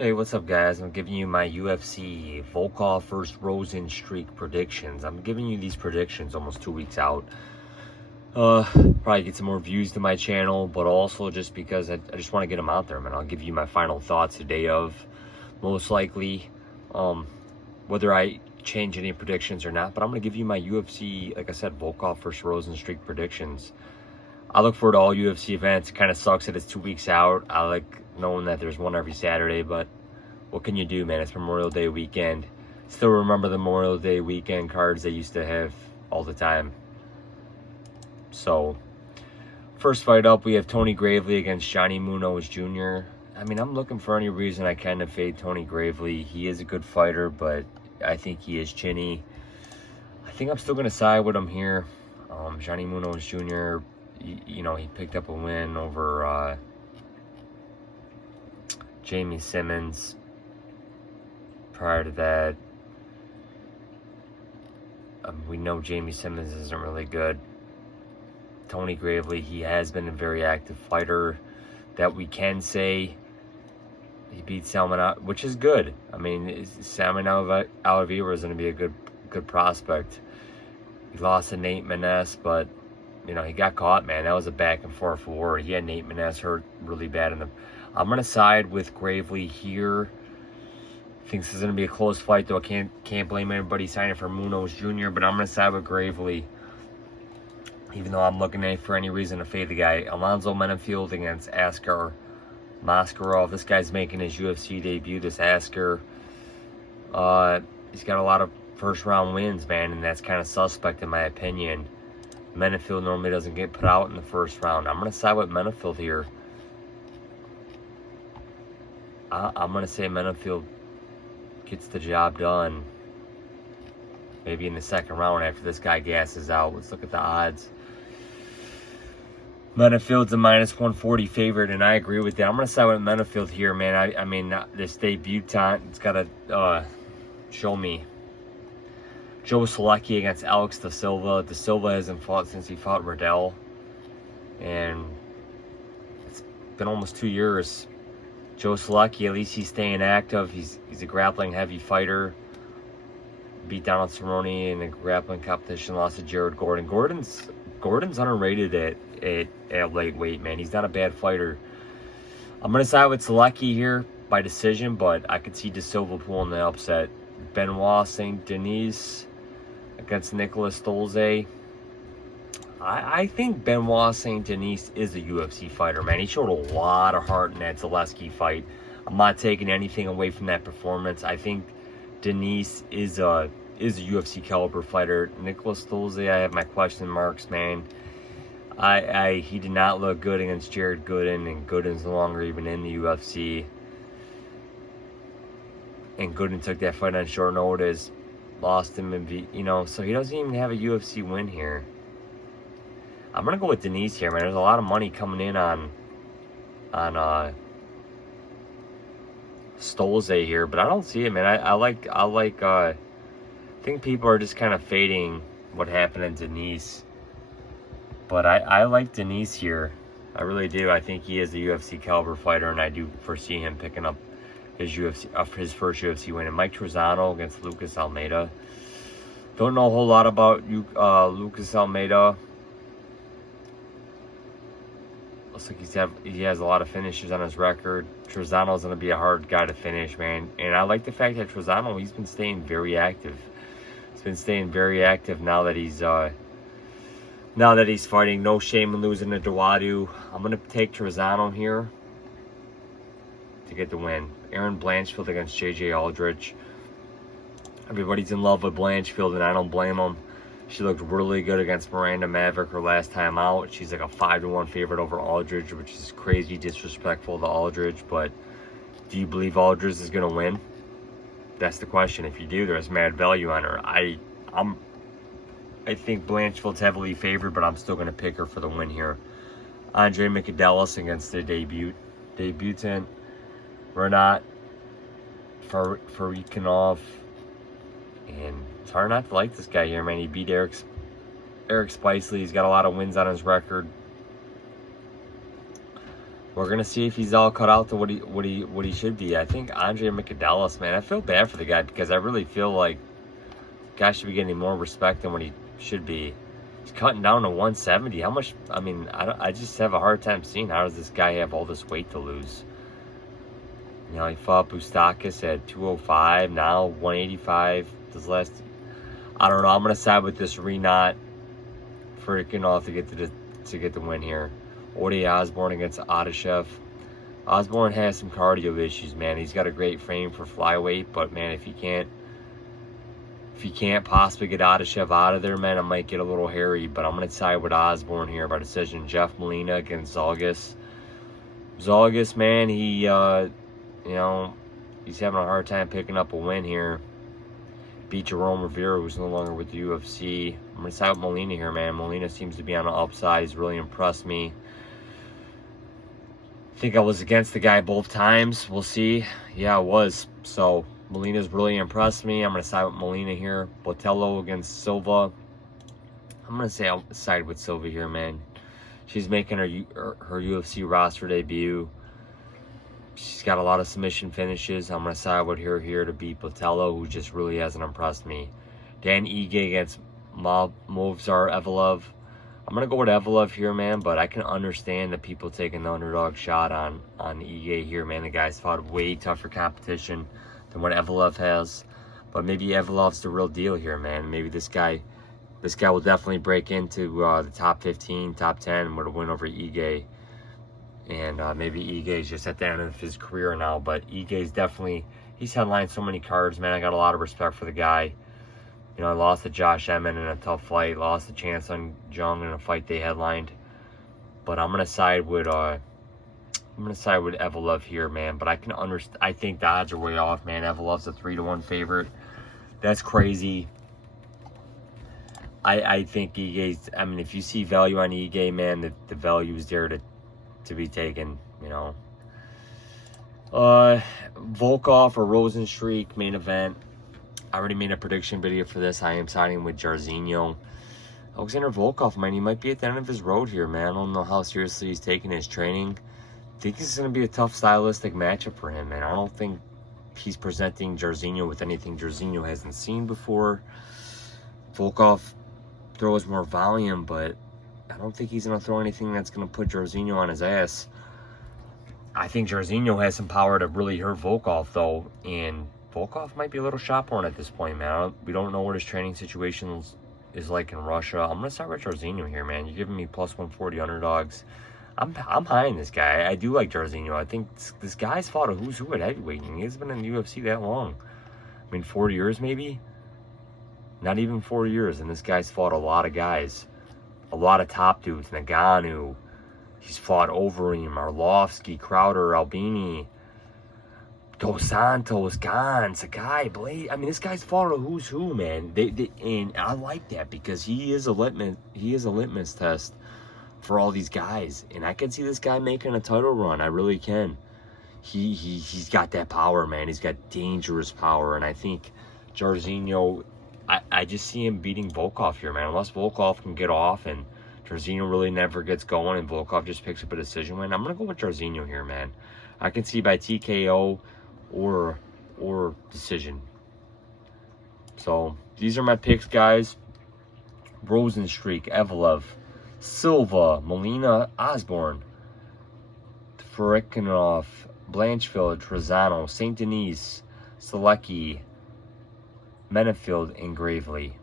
Hey, what's up, guys? I'm giving you my UFC Volkov versus Rozenstruik predictions. I'm giving you these predictions almost 2 weeks out. Probably get some more views to my channel, but also just because I just want to get them out there, man. I'll give you my final thoughts the day of, most likely, whether I change any predictions or not. But I'm going to give you my UFC, like I said, Volkov versus Rozenstruik predictions. I look forward to all UFC events. It kind of sucks that it's 2 weeks out. I like knowing that there's one every Saturday, but what can you do, man? It's Memorial Day weekend. Still remember the Memorial Day weekend cards they used to have all the time. So, first fight up, we have Tony Gravely against Johnny Munoz Jr. I mean, I'm looking for any reason I kind of fade Tony Gravely. He is a good fighter, but I think he is chinny. I think I'm still going to side with him here. Johnny Munoz Jr., you know, he picked up a win over Jamie Simmons. Prior to that, we know Jamie Simmons isn't really good. Tony Gravely, he has been a very active fighter. That we can say he beat Salman out, which is good. I mean, Salman Alvira is going to be a good prospect. He lost to Nate Munoz, but you know, he got caught, man. That was a back and forth war. He had Nate Munoz hurt really bad in the. I'm going to side with Gravely here. Think this is going to be a close fight, though. I can't blame anybody signing for Munoz Jr., but I'm going to side with Gravely, even though I'm looking for any reason to fade the guy. Alonzo Menifield against Askar Mozharov. This guy's making his UFC debut, this Askar. He's got a lot of first-round wins, man, and that's kind of suspect in my opinion. Menifield normally doesn't get put out in the first round. I'm going to side with Menifield here. I'm going to say Menifield gets the job done. Maybe in the second round after this guy gasses out. Let's look at the odds. Menifield's a -140 favorite, and I agree with that. I'm going to side with Menifield here, man. I mean, this debutant, it's got to show me. Joe Solecki against Alex Da Silva. Da Silva hasn't fought since he fought Riddell. And it's been almost 2 years. Joe Solecki, at least he's staying active. He's a grappling heavy fighter. Beat Donald Cerrone in a grappling competition, lost to Jared Gordon. Gordon's underrated at lightweight, man. He's not a bad fighter. I'm going to side with Solecki here by decision, but I could see Da Silva pulling the upset. Benoit Saint-Denis against Nicholas Stolze. I think Benoit Saint-Denis is a UFC fighter, man. He showed a lot of heart in that Zaleski fight. I'm not taking anything away from that performance. I think Denis is a UFC caliber fighter. Nicholas Stolze, I have my question marks, man. He did not look good against Jared Gooden, and Gooden's no longer even in the UFC. And Gooden took that fight on short notice, lost him, and so he doesn't even have a UFC win here. I'm gonna go with Denise here, man. There's a lot of money coming in on Stolze here, but I don't see it, man. I think people are just kind of fading what happened in Denise, but I like Denise here. I really do. I think he is a UFC caliber fighter, and I do foresee him picking up his first UFC win. And Mike Trizano against Lucas Almeida. Don't know a whole lot about Lucas Almeida. Looks like he has a lot of finishes on his record. Trizano's going to be a hard guy to finish, man. And I like the fact that Trizano, he's been staying very active. He's been staying very active now that he's fighting. No shame in losing to Dawadu. I'm going to take Trizano here to get the win. Aaron Blanchfield against JJ Aldrich. Everybody's in love with Blanchfield, and I don't blame them. She looked really good against Miranda Maverick her last time out. She's like a 5-1 favorite over Aldridge, which is crazy disrespectful to Aldridge. But do you believe Aldridge is going to win? That's the question. If you do, there's mad value on her. I think Blanchfield's heavily favored, but I'm still going to pick her for the win here. Andre Michaelis against the debutant Renat Fakhretdinov. And it's hard not to like this guy here, man. He beat Eric Spicely. He's got a lot of wins on his record. We're gonna see if he's all cut out to what he should be. I think Andre Michaelis, man, I feel bad for the guy because I really feel like the guy should be getting more respect than what he should be. He's cutting down to 170. How much? I mean, I just have a hard time seeing how does this guy have all this weight to lose. You know, he fought Bustakis at 205, now 185. This last, I don't know. I'm gonna side with this Renat Fakhretdinov to get the win here. Osbourne against Adeshev. Osbourne has some cardio issues, man. He's got a great frame for flyweight, but man, if he can't possibly get Adeshev out of there, man, it might get a little hairy. But I'm gonna side with Osbourne here by decision. Jeff Molina against Zalgas. Zalgas, man, he you know, he's having a hard time picking up a win here. Beat Jerome Rivera, who's no longer with the UFC. I'm going to side with Molina here, man. Molina seems to be on the upside. He's really impressed me. I think I was against the guy both times. We'll see. Yeah, I was. So, Molina's really impressed me. I'm going to side with Molina here. Botello against Silva. I'm going to say I'll side with Silva here, man. She's making her UFC roster debut. She's got a lot of submission finishes. I'm going to side with her here to beat Botello, who just really hasn't impressed me. Dan Ige against Mozharov Evloev. I'm going to go with Evloev here, man, but I can understand the people taking the underdog shot on Ige here, man. The guy's fought way tougher competition than what Evloev has. But maybe Evloev's the real deal here, man. Maybe this guy will definitely break into the top 15, top 10 with a win over Ige. And maybe Ige's just at the end of his career now. But Ige's definitely, he's headlined so many cards, man. I got a lot of respect for the guy. You know, I lost to Josh Emmett in a tough fight. Lost to Chance Jung in a fight they headlined. But I'm gonna side with Evloev here, man. But I can understand. I think the odds are way off, man. Evloev's a 3-1 favorite. That's crazy. I think Ige's. I mean, if you see value on Ige, man, the value is there to be taken, you know. Volkov or Rozenstruik main event. I already made a prediction video for this. I am siding with Jairzinho. Alexander Volkov, man, he might be at the end of his road here, man. I don't know how seriously he's taking his training. I think this is going to be a tough stylistic matchup for him, man. I don't think he's presenting Jairzinho with anything Jairzinho hasn't seen before. Volkov throws more volume, but I don't think he's going to throw anything that's going to put Jairzinho on his ass. I think Jairzinho has some power to really hurt Volkov, though. And Volkov might be a little shot-born at this point, man. We don't know what his training situation is like in Russia. I'm going to start with Jairzinho here, man. You're giving me plus 140 underdogs. I'm high in this guy. I do like Jairzinho. I think this guy's fought a who's who at heavyweight. He hasn't been in the UFC that long. I mean, 4 years maybe? Not even 4 years. And this guy's fought a lot of guys. A lot of top dudes, Nagano. He's fought Overeem, Arlovsky, Crowder, Albini, Dos Santos, Gane, Sakai, Blade. I mean, this guy's fought a who's who, man. And I like that because he is a litmus test for all these guys. And I can see this guy making a title run. I really can. He's got that power, man. He's got dangerous power. And I think Jairzinho, I just see him beating Volkov here, man. Unless Volkov can get off and Jairzinho really never gets going and Volkov just picks up a decision win, I'm going to go with Jairzinho here, man. I can see by TKO or decision. So, these are my picks, guys. Rozenstruik, Evloev, Silva, Molina, Osbourne, Fakhretdinov, Blanchfield, Trizano, Saint-Denis, Selecki, Blanchfield, and Gravely.